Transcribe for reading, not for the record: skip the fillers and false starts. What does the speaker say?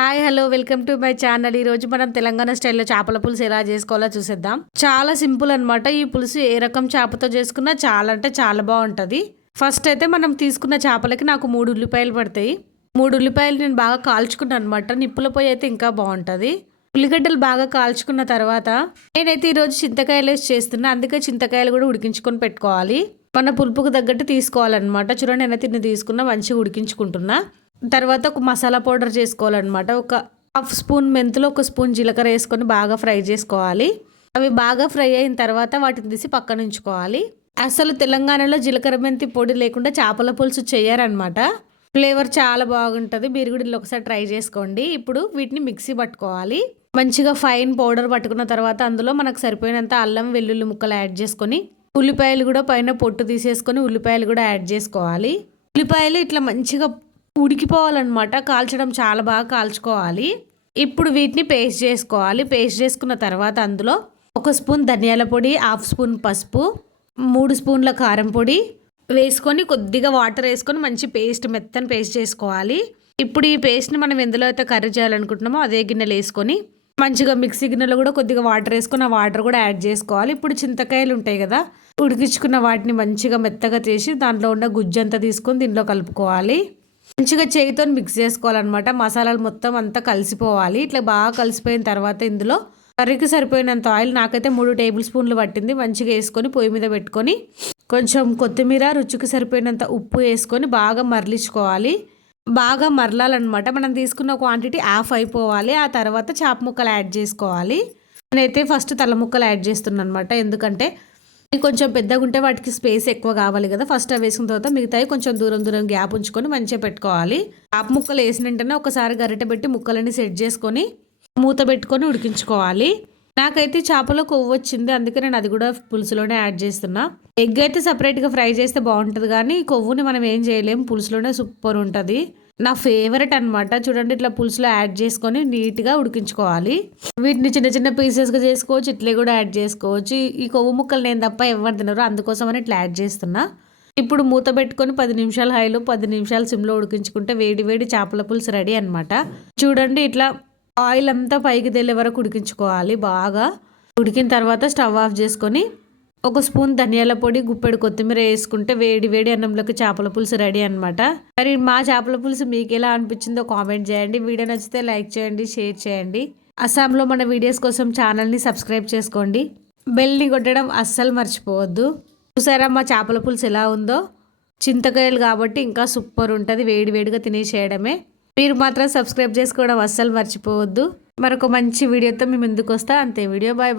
Hi hello welcome to my channel. ఈ రోజు మనం తెలంగాణ స్టైల్లో చేపల పులుసు ఎలా చేసుకోవాలో చూసేద్దాం. చాలా సింపుల్ అనమాట. ఈ పులుసు ఏ రకం చేపతో చేసుకున్నా చాలా అంటే చాలా బాగుంటుంది. ఫస్ట్ అయితే మనం తీసుకున్న చేపలకి నాకు 3 ఉల్లిపాయలు పడతాయి. 3 ఉల్లిపాయలు నేను బాగా కాల్చుకున్నాను అనమాట. నిప్పుల పొయ్యి అయితే ఇంకా బాగుంటుంది. ఉల్లిగడ్డలు బాగా కాల్చుకున్న తర్వాత నేనైతే ఈరోజు చింతకాయలు వేసి చేస్తున్నా. అందుకే చింతకాయలు కూడా ఉడికించుకొని పెట్టుకోవాలి. మన పులుపుకు తగ్గట్టు తీసుకోవాలన్నమాట. చూడండి నేనైతే ఇన్ని తీసుకున్నా, మంచిగా ఉడికించుకుంటున్నా. తర్వాత ఒక మసాలా పౌడర్ చేసుకోవాలన్నమాట. ఒక హాఫ్ స్పూన్ మెంతులు, ఒక స్పూన్ జీలకర్ర వేసుకొని బాగా ఫ్రై చేసుకోవాలి. అవి బాగా ఫ్రై అయిన తర్వాత వాటిని తీసి పక్కన ఉంచుకోవాలి. అసలు తెలంగాణలో జీలకర్ర మెంతి పొడి లేకుండా చేపల పులుసు చేయరనమాట. ఫ్లేవర్ చాలా బాగుంటుంది. మీరు కూడా ఒకసారి ట్రై చేసుకోండి. ఇప్పుడు వీటిని మిక్సీ పట్టుకోవాలి. మంచిగా ఫైన్ పౌడర్ పట్టుకున్న తర్వాత అందులో మనకు సరిపోయినంత అల్లం వెల్లుల్లి ముక్కలు యాడ్ చేసుకొని, ఉల్లిపాయలు కూడా పైన పొట్టు తీసేసుకొని ఉల్లిపాయలు కూడా యాడ్ చేసుకోవాలి. ఉల్లిపాయలు ఇట్లా మంచిగా ఉడికిపోవాలన్నమాట. కాల్చడం చాలా బాగా కాల్చుకోవాలి. ఇప్పుడు వీటిని పేస్ట్ చేసుకోవాలి. పేస్ట్ చేసుకున్న తర్వాత అందులో 1 స్పూన్ ధనియాల పొడి, హాఫ్ స్పూన్ పసుపు, 3 స్పూన్ల కారం పొడి వేసుకొని కొద్దిగా వాటర్ వేసుకొని మంచి పేస్ట్, మెత్తని పేస్ట్ చేసుకోవాలి. ఇప్పుడు ఈ పేస్ట్ని మనం ఎందులో అయితే కర్రీ చేయాలనుకుంటున్నామో అదే గిన్నెలు వేసుకొని మంచిగా మిక్సీ గిన్నెలో కూడా కొద్దిగా వాటర్ వేసుకొని ఆ వాటర్ కూడా యాడ్ చేసుకోవాలి. ఇప్పుడు చింతకాయలు ఉంటాయి కదా, ఉడికించుకున్న వాటిని మంచిగా మెత్తగా చేసి దాంట్లో ఉన్న గుజ్జంతా తీసుకొని దీంట్లో కలుపుకోవాలి. మంచిగా చేయితో మిక్స్ చేసుకోవాలన్నమాట. మసాలాలు మొత్తం అంతా కలిసిపోవాలి. ఇట్లా బాగా కలిసిపోయిన తర్వాత ఇందులో కర్రీకి సరిపోయినంత ఆయిల్, నాకైతే 3 టేబుల్ స్పూన్లు పట్టింది, మంచిగా వేసుకొని పొయ్యి మీద పెట్టుకొని కొంచెం కొత్తిమీర, రుచికి సరిపోయినంత ఉప్పు వేసుకొని బాగా మరలించుకోవాలి. బాగా మరలాలన్నమాట. మనం తీసుకున్న క్వాంటిటీ హాఫ్ అయిపోవాలి. ఆ తర్వాత చేప ముక్కలు యాడ్ చేసుకోవాలి. నేనైతే ఫస్ట్ తల ముక్కలు యాడ్ చేస్తున్నాను అనమాట. ఎందుకంటే కొంచెం పెద్దగా ఉంటే వాటికి స్పేస్ ఎక్కువ కావాలి కదా. ఫస్ట్ అవి వేసిన తర్వాత మిగతాయి కొంచెం దూరం దూరం గ్యాప్ ఉంచుకొని మంచిగా పెట్టుకోవాలి. చేప ముక్కలు వేసిన వెంటనే ఒకసారి గరిటె పెట్టి ముక్కలని సెట్ చేసుకొని మూత పెట్టుకొని ఉడికించుకోవాలి. నాకైతే చేపలో కొవ్వు వచ్చింది, అందుకే నేను అది కూడా పులుసులోనే యాడ్ చేస్తున్నా. ఎగ్ అయితే సపరేట్గా ఫ్రై చేస్తే బాగుంటుంది, కానీ కొవ్వుని మనం ఏం చేయలేము, పులుసులోనే సూపర్ ఉంటుంది. నా ఫేవరెట్ అనమాట. చూడండి ఇట్లా పులుసులో యాడ్ చేసుకొని నీట్గా ఉడికించుకోవాలి. వీటిని చిన్న చిన్న పీసెస్గా చేసుకోవచ్చు, ఇట్లే కూడా యాడ్ చేసుకోవచ్చు. ఈ కొవ్వు ముక్కలు నేను తప్ప ఎవరు తినరు, అందుకోసమని ఇట్లా యాడ్ చేస్తున్నా. ఇప్పుడు మూత పెట్టుకొని 10 నిమిషాలు హైలో 10 నిమిషాలు సిమ్లో ఉడికించుకుంటే వేడి వేడి చేపల పులుసు రెడీ అనమాట. చూడండి ఇట్లా ఆయిల్ అంతా పైకి తేలే వరకు ఉడికించుకోవాలి. బాగా ఉడికిన తర్వాత స్టవ్ ఆఫ్ చేసుకొని 1 స్పూన్ ధనియాల పొడి, గుప్పెడు కొత్తిమీర వేసుకుంటే వేడి వేడి అన్నంలోకి చేపల పులుసు రెడీ అనమాట. మరి మా చేపల పులుసు మీకు ఎలా అనిపించిందో కామెంట్ చేయండి. వీడియో నచ్చితే లైక్ చేయండి, షేర్ చేయండి. అస్సాంలో మన వీడియోస్ కోసం ఛానల్ని సబ్స్క్రైబ్ చేసుకోండి. బెల్ని కొట్టడం అస్సలు మర్చిపోవద్దు. చూసారా మా చేపల పులుసు ఎలా ఉందో? చింతకాయలు కాబట్టి ఇంకా సూపర్ ఉంటుంది. వేడి వేడిగా తినేసేయడమే. మీరు మాత్రం సబ్స్క్రైబ్ చేసుకోవడం అస్సలు మర్చిపోవద్దు. మరొక మంచి వీడియోతో మీ ముందుకు వస్తా. అంతే, వీడియో బాయ్ బాయ్.